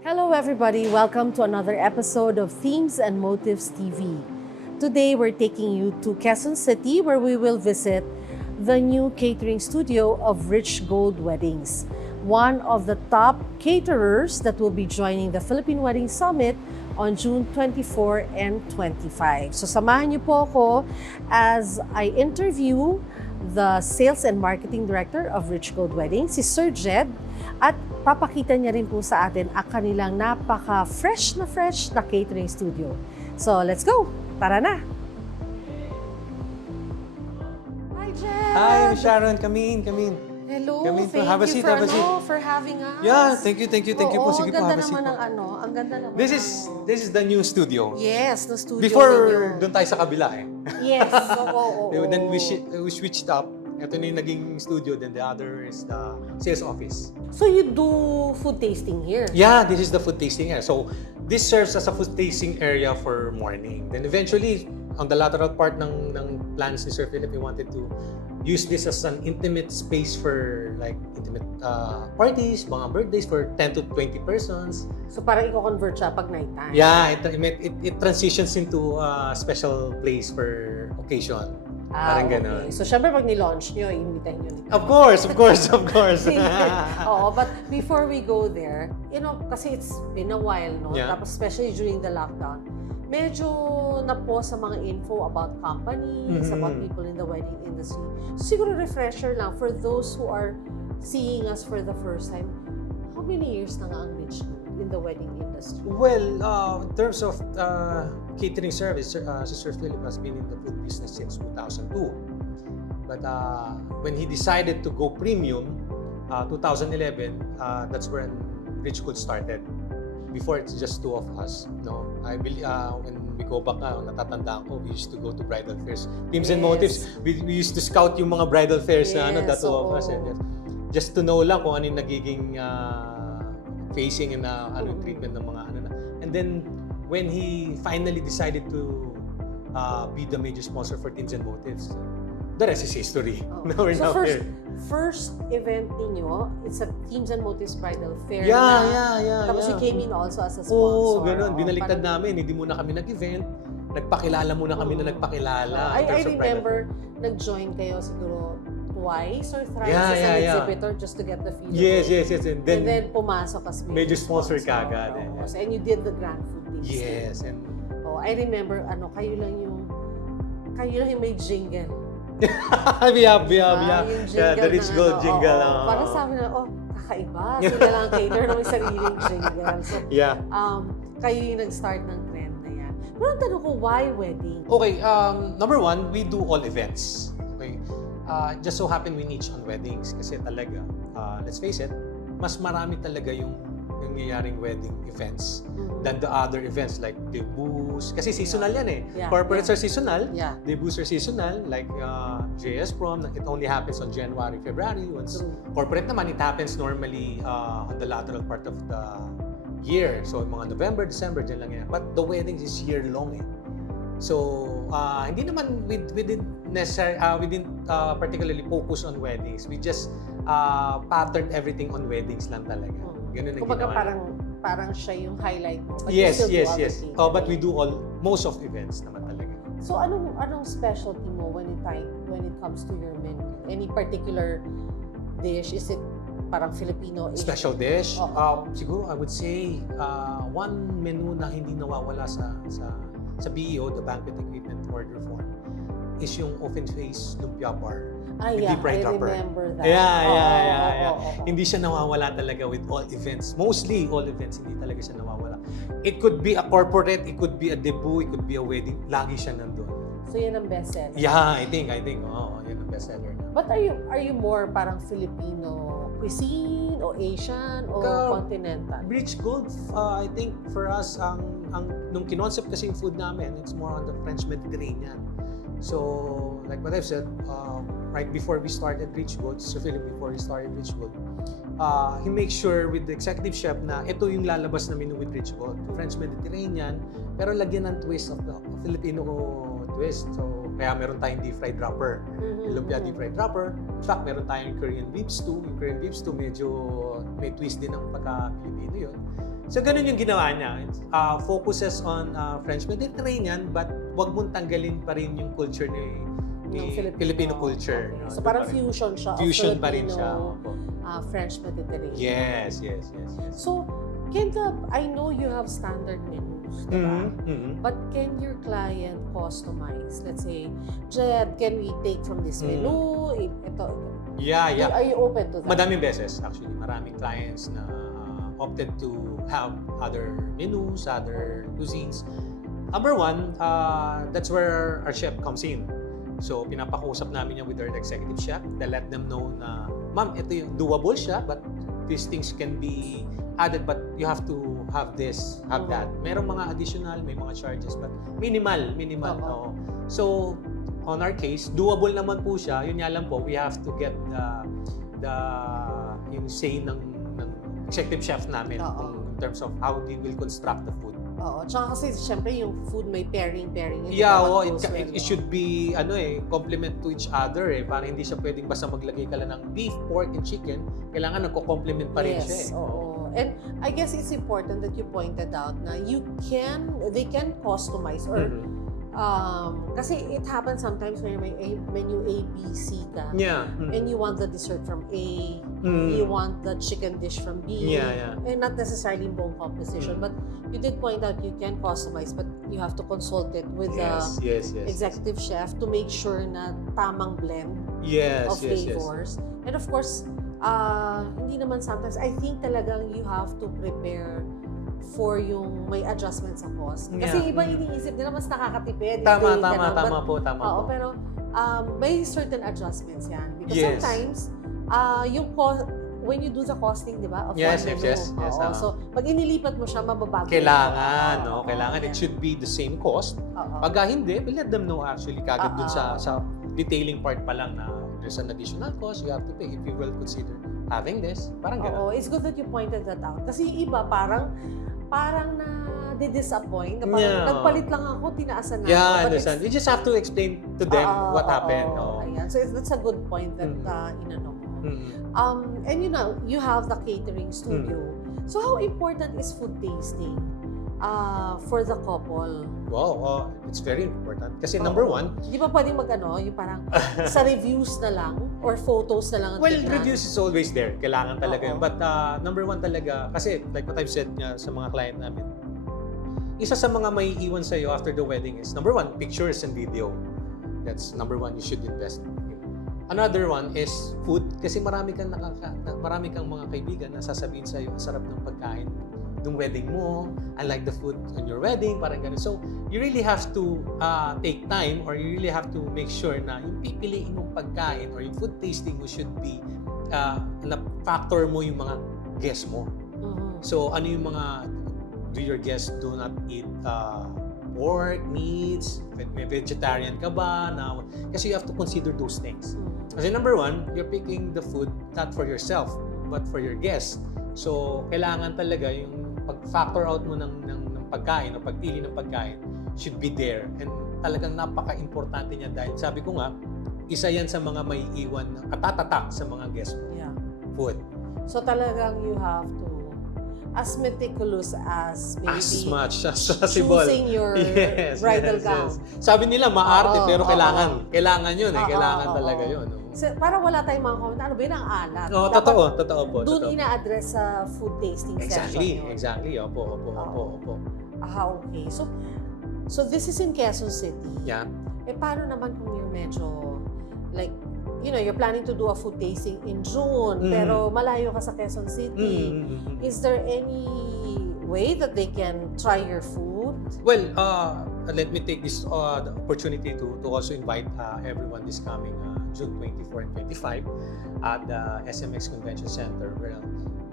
Hello everybody, welcome to another episode of Themes and Motives TV. Today we're taking you to Quezon City where we will visit the new catering studio of Richgold Weddings, one of the top caterers that will be joining the Philippine Wedding Summit on June 24 and 25. So samahan niyo po ako as I interview the Sales and Marketing Director of Richgold Weddings, si Sir Jed, at papakita niya rin po sa atin ang kanilang napaka-fresh na catering studio. So, let's go! Tara na! Hi, Jed! Hi, Sharon. Come in. Hello, Come in po. thank Have a you seat, have a seat. for having us. Yeah, thank you po. Sige po, have a seat Ang ganda naman po. ng ang ganda naman. This is the new studio. Yes, the studio Before, ninyo. doon tayo sa kabila eh. Yes, oo. Then we switched up. Ito na yung naging studio, then the other is the sales office. So you do food tasting here? Yeah, this is the food tasting area. So, this serves as a food tasting area for morning. Then eventually, on the lateral part ng plans ni Sir Philip, we wanted to use this as an intimate space for like intimate parties, mga birthdays for 10 to 20 persons. So parang i-convert siya pag night time? Yeah, it transitions into a special place for occasion. Parang Okay. ganun. So syempre pag ni-launch nyo, i-invitahin nyo dito. Of course. Oo, but before we go there, kasi it's been a while, no? Yeah. Tapos especially during the lockdown, medyo na po sa mga info about companies, about people in the wedding industry. So siguro refresher lang for those who are seeing us for the first time, how many years na nga ang Richgold in the wedding industry? Well, in terms of catering service, si Sir Philip has been in the food business since 2002. But when he decided to go premium, 2011, that's when Richgold started. Before, it's just two of us. No, I believe when we go back, natatandaan ko, we used to go to bridal fairs. Themes and Motives, we used to scout yung mga bridal fairs na the two of us. And just to know lang kung ano yung nagiging facing and treatment ng mga na. And then, when he finally decided to be the major sponsor for Themes and Motives, the rest is history. Now we're So now here. first event ninyo, it's a Themes and Motives Bridal Fair. Yeah. Tapos you came in also as a sponsor. Oo, ganun. Binaliktad namin. Hindi muna kami nag-event. Nagpakilala muna kami na nagpakilala. I remember, nag-join kayo siguro twice or thrice as an exhibitor just to get the feel. Yes. And then pumasok as major sponsor ka agad. And you did the grand food tasting. Yes. And I remember, kayo lang yung may jingle. Yeah, the Richgold jingle. Parang sabi na, kakaiba. Sila lang cater na may sariling jingle. So, kayo yung nag-start ng trend na yan. Pero ang tanong ko, why wedding? Okay, number one, we do all events. Okay, just so happen we niche on weddings kasi talaga, let's face it, mas marami talaga yung nangyayaring wedding events than the other events like debuts. Kasi seasonal yan eh. Corporates are seasonal, debuts are seasonal, like JS Prom, it only happens on January, February. Once corporate naman, it happens normally on the lateral part of the year. So mga November, December, dyan lang yan. But the weddings is year-long eh. So, hindi naman, we didn't particularly focus on weddings. We just patterned everything on weddings lang talaga. Ganun ang Kumbaga ginawa. parang siya yung highlight mo. But Yes. you still do other things. But we do most of events naman talaga. So anong specialty mo when it comes to your menu? Any particular dish? Is it parang Filipino? Special dish? Siguro I would say one menu na hindi nawawala sa BEO, the Banquet Equipment Order Form, is yung open face lumpia bar. Deep fried I wrapper. remember that. Yeah. Hindi siya nawawala talaga with all events. Mostly all events, hindi talaga siya nawawala. It could be a corporate, it could be a debut, it could be a wedding. Lagi siya nandun. So yan ang best seller. Yeah, I think. Yan ang best seller na. But are you more parang Filipino cuisine o Asian o continental? Richgold, I think for us, nung kinoncept kasi yung food namin, it's more on the French Mediterranean. So, like what I've said, right before we started Richgold, Sir Philip, before he started Richgold, he makes sure with the executive chef na ito yung lalabas na menu with Richgold. French Mediterranean, pero lagyan ng twist of the Filipino twist. So, kaya meron tayong deep fried wrapper. Lumpia deep fried wrapper. In fact, meron tayong Korean beef stew. Yung Korean beef stew medyo may twist din ng pagka-Filipino yun. So ganun yung ginawa niya. Focuses on French Mediterranean but wag mong tanggalin pa rin yung culture ni Filipino culture. Okay. No? So parang fusion siya. Fusion of pa rin siya. French Mediterranean. Yes. So, I know you have standard menus, diba? But can your client customize? Let's say, Jed, can we take from this menu? Ito. Yeah. Are you open to that? Madaming beses actually. Maraming clients na opted to have other menus, other cuisines. Number one, that's where our chef comes in. So, pinapakausap namin yan with our executive chef to let them know na, ma'am, ito yung doable siya, but these things can be added, but you have to have this, have that. Merong mga additional, may mga charges, but minimal. No? So, on our case, doable naman po siya. Yun nga lang po, we have to get yung say ng executive chef namin in terms of how they will construct the food. Oo. Tsaka kasi syempre yung food may pairing. Yeah, it should be complement to each other para hindi siya pwedeng basta maglagay ka lang ng beef, pork, and chicken. Kailangan nagko-complement pa rin siya. Oo. And I guess it's important that you pointed out na they can customize or kasi it happens sometimes when may menu A, B, C ka. Yeah. And you want the dessert from A, you want the chicken dish from B. Yeah. And not necessarily bone composition, but you did point out you can customize, but you have to consult it with the executive chef to make sure na tamang blend of flavors. And of course, hindi naman sometimes, I think talagang you have to prepare for yung may adjustment sa cost. Kasi iba iniisip nila mas nakakatipid. Tama po. Pero may certain adjustments yan. Because sometimes, yung cost, when you do the costing, di ba? Yes. So, pag inilipat mo siya, mababago. Kailangan it should be the same cost. Pag hindi, we'll let them know actually kagad dun sa detailing part pa lang na there's an additional cost you have to pay if you will consider having this. Parang gano'n. It's good that you pointed that out. Kasi iba, parang na-disappoint. Nagpalit lang ako, tinaasan na ako. Yeah, I understand. You just have to explain to them what happened. Ayan. So that's a good point that inano mo. And you have the catering studio. So how important is food tasting for the couple? Wow, it's very important. Kasi number one, di ba pwedeng yung parang sa reviews na lang or photos na lang ang tingnan? Reviews is always there. Kailangan talaga yun. But number one talaga, kasi like what I've said nga sa mga client namin, isa sa mga may iwan sa'yo after the wedding is, number one, pictures and video. That's number one you should invest in. Another one is food. Kasi marami kang mga kaibigan na sasabihin sa'yo, ang sarap ng pagkain ng wedding mo, I like the food on your wedding, parang gano'n. So, you really have to take time or you really have to make sure na yung pipiliin mong pagkain or yung food tasting mo should be na factor mo yung mga guests mo. So, ano yung do your guests do not eat pork, meats, may vegetarian ka ba? Kasi you have to consider those things. Kasi number one, you're picking the food not for yourself, but for your guests. So, kailangan talaga yung pag-factor out mo ng pagkain o pagpili ng pagkain should be there. And talagang napaka-importante niya dahil sabi ko nga, isa yan sa mga may iwan katatatak sa mga guests mo. Yeah. Food. So talagang you have to as meticulous as maybe as much as possible. Choosing your bridal gown. Sabi nila maarte pero kailangan yun kailangan talaga yun. So, para wala tayong mga comment, ano ba yun ang alat? Totoo po. Doon ina-address sa food tasting session. Exactly. Opo. Okay. So this is in Quezon City. Yeah. Paano naman kung you're medyo, like, you're planning to do a food tasting in June, pero malayo ka sa Quezon City. Is there any way that they can try your food? Well, let me take this opportunity to also invite everyone this coming June 24 and 25 at the SMX Convention Center, where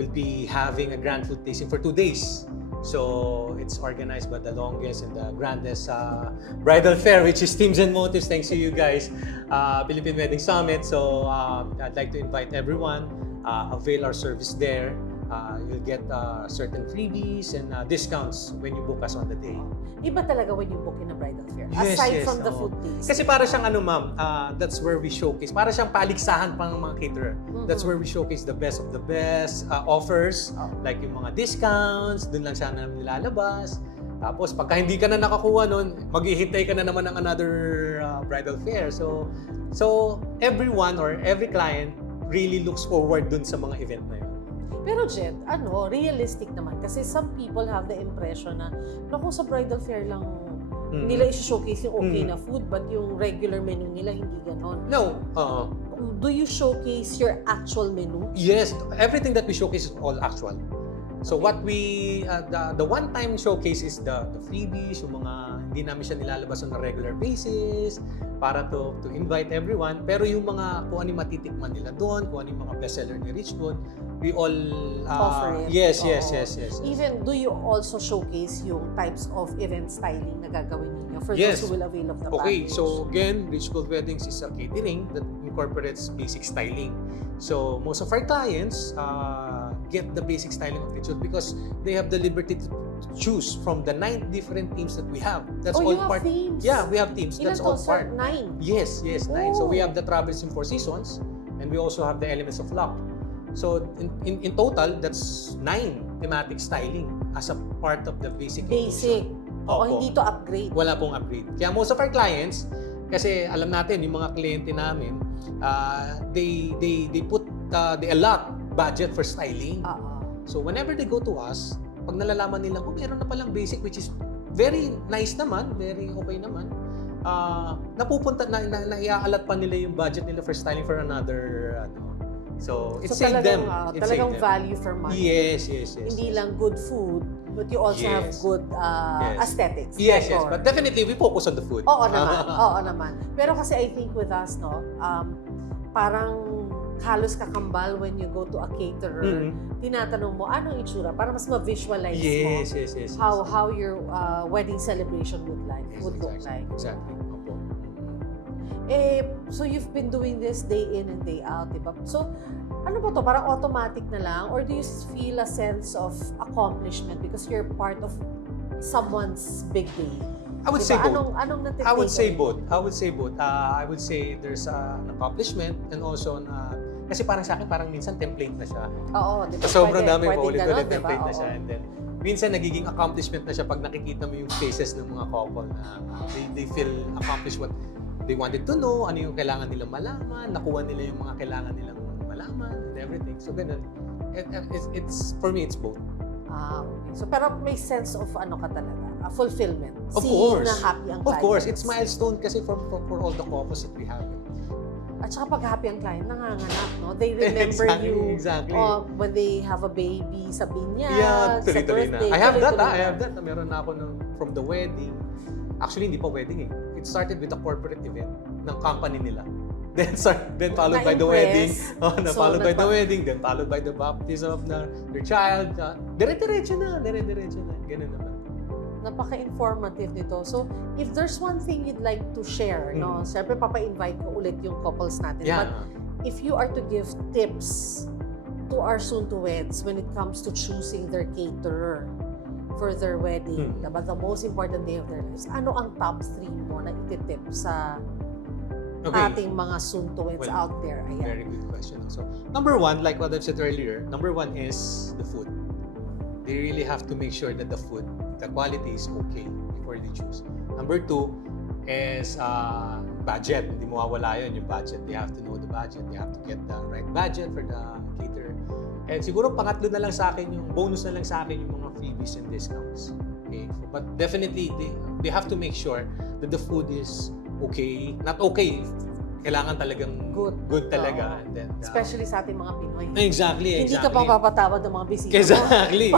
we'll be having a grand food tasting for 2 days. So it's organized by the longest and the grandest bridal fair, which is Themes and Motives. Thanks to you guys, Philippine Wedding Summit. So I'd like to invite everyone, avail our service there. You'll get certain freebies and discounts when you book us on the day. Iba talaga when you book in a bridal fair. Yes, Aside yes, from the oo. food tasting. Kasi para siyang ma'am, that's where we showcase. Para siyang paligsahan pang mga caterer. That's where we showcase the best of the best offers, like yung mga discounts, dun lang siya namin nilalabas. Tapos pagka hindi ka na nakakuha nun, maghihintay ka na naman ng another bridal fair. So everyone or every client really looks forward dun sa mga event na yun. Pero Jet, realistic naman. Kasi some people have the impression na, naku, sa bridal fair lang nila i-showcase yung okay na food, but yung regular menu nila hindi ganon. No. Do you showcase your actual menu? Yes, everything that we showcase is all actual. So what we, the one-time showcase is the freebies, yung mga hindi namin siya nilalabas on a regular basis para to invite everyone. Pero yung mga kung ano yung matitikman nila doon, kung ano yung mga bestseller ni Richgold, we all offer it. Yes. Even do you also showcase yung types of event styling na gagawin ninyo for those who will avail of the package? So again, Richgold Weddings is a catering that incorporates basic styling. So most of our clients get the basic styling of Richgold because they have the liberty to choose from the 9 different themes that we have. That's all you have part. themes? Yeah, we have themes. Ilan That's all to, part. sir? 9? Yes, 9. So we have the Travels in 4 Seasons, and we also have the Elements of Luck. So in total, that's 9 thematic styling as a part of the basic. Basic. Oo, hindi to upgrade. Wala pong upgrade. Kaya most of our clients, kasi alam natin yung mga kliyente namin, they put they allot budget for styling. So whenever they go to us, pag nalalaman nila, meron na palang basic, which is very nice naman, very okay naman, napupunta na iaalat pa nila yung budget nila for styling for another So it saved them. Talagang value for money. Yes. Hindi lang good food, but you also have good aesthetics. Yes. But definitely, we focus on the food. Oo naman. Pero kasi I think with us, parang halos kakambal when you go to a caterer, tinatanong mo, anong itsura? Para mas ma-visualize mo Yes. how your wedding celebration would look like. Exactly. So you've been doing this day in and day out, diba? So, ano ba to? Parang automatic na lang? Or do you feel a sense of accomplishment because you're part of someone's big day? I would say both. Anong I would say both. I would say there's an accomplishment and also kasi parang sa akin, parang minsan template na siya. Oo, diba? Sobrang dami, paulit-ulit template Diba? na siya. And then, minsan nagiging accomplishment na siya pag nakikita mo yung faces ng mga couple na they feel accomplished what they wanted to know, ano yung kailangan nilang malaman, nakuha nila yung mga kailangan nilang malaman, and everything. So, ganun. It's for me, it's both. Okay. So, pero may sense of ka talaga, a fulfillment. Of Seeing course. na happy ang Of client. course. It's milestone kasi for all the couples that we have. At saka pag happy ang client, nanganganak, no? They remember you Exactly. When they have a baby sa binyag, sa tuloy-tuloy birthday. na. I have that. Meron na ako from the wedding. Actually, hindi pa wedding eh. It started with a corporate event ng company nila. Then followed by the wedding. Followed by the wedding. Then followed by the baptism of their child. Dire-diretso na. Ganun naman. Napaka-informative nito. So, if there's one thing you'd like to share, no? Siyempre, papa-invite ko ulit yung couples natin. Yeah. But if you are to give tips to our soon-to-weds when it comes to choosing their caterer for their wedding, diba? The most important day of their lives, ano ang top 3 mo na ititip sa ating mga soon-to-weds out there? Ayan. Very good question. So, number 1, like what I've said earlier, number 1 is the food. They really have to make sure that the food, the quality is okay before they choose. Number 2 is budget. Hindi mawawala yun, yung budget. They have to know the budget. They have to get the right budget for the caterer. And siguro pangatlo na lang sa akin, yung bonus na lang sa akin yung mga freebies and discounts. Okay? But definitely, they have to make sure that the food is okay. Not okay. Kailangan talagang good talaga. And then, especially sa ating mga Pinoy. Exactly. Hindi ka pa papatawad ng mga bisita. Exactly.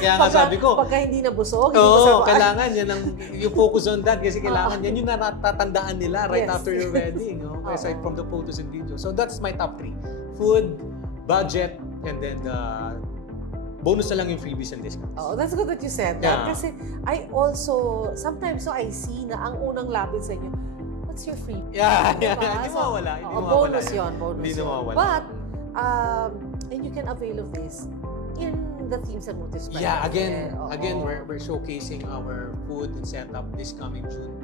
Kaya nga sabi ko. Pagka hindi nabusog, hindi ko kailangan yan yung focus on that kasi kailangan yan yung natatandaan nila right after your wedding. Aside from the photos and videos. So that's my top 3. Food, budget, and then bonus na lang yung freebies and discounts. Oh, that's good that you said that. Kasi I also, sometimes I see na ang unang labit sa inyo, what's your freebie? Hindi mawawala. Bonus yun. Hindi mawawala. But, and you can avail of this in the themes and motives. Yeah, there. again, we're showcasing our food and setup this coming June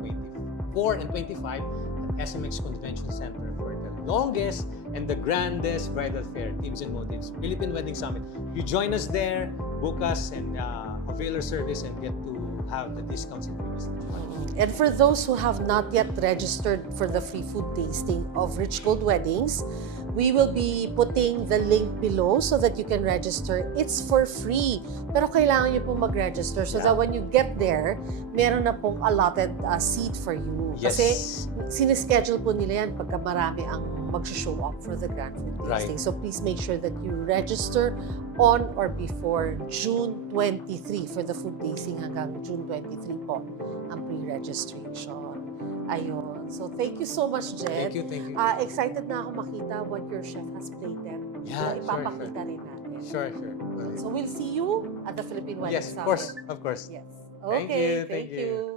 24 and 25 at SMX Convention Center for the longest and the grandest bridal fair, Themes and Motives, Philippine Wedding Summit. You join us there, book us, and avail our service and get to have the discounts and freebies that you want. And for those who have not yet registered for the free food tasting of Richgold Weddings, we will be putting the link below so that you can register. It's for free. Pero kailangan nyo pong mag-register so that when you get there, meron na pong allotted seat for you. Yes. Kasi sinischedule po nila yan pagka marami ang mag-show up for the grand food tasting. Right. So please make sure that you register on or before June 23 for the food tasting hanggang June 23 po ang pre-registration. Ayun. So, thank you so much, Jed. Thank you. Excited na ako makita what your chef has plated. Yeah, ipapakita rin natin. Sure. So, we'll see you at the Philippine Wedding Yes, Summit. of course. Yes. Thank Okay, you. thank you.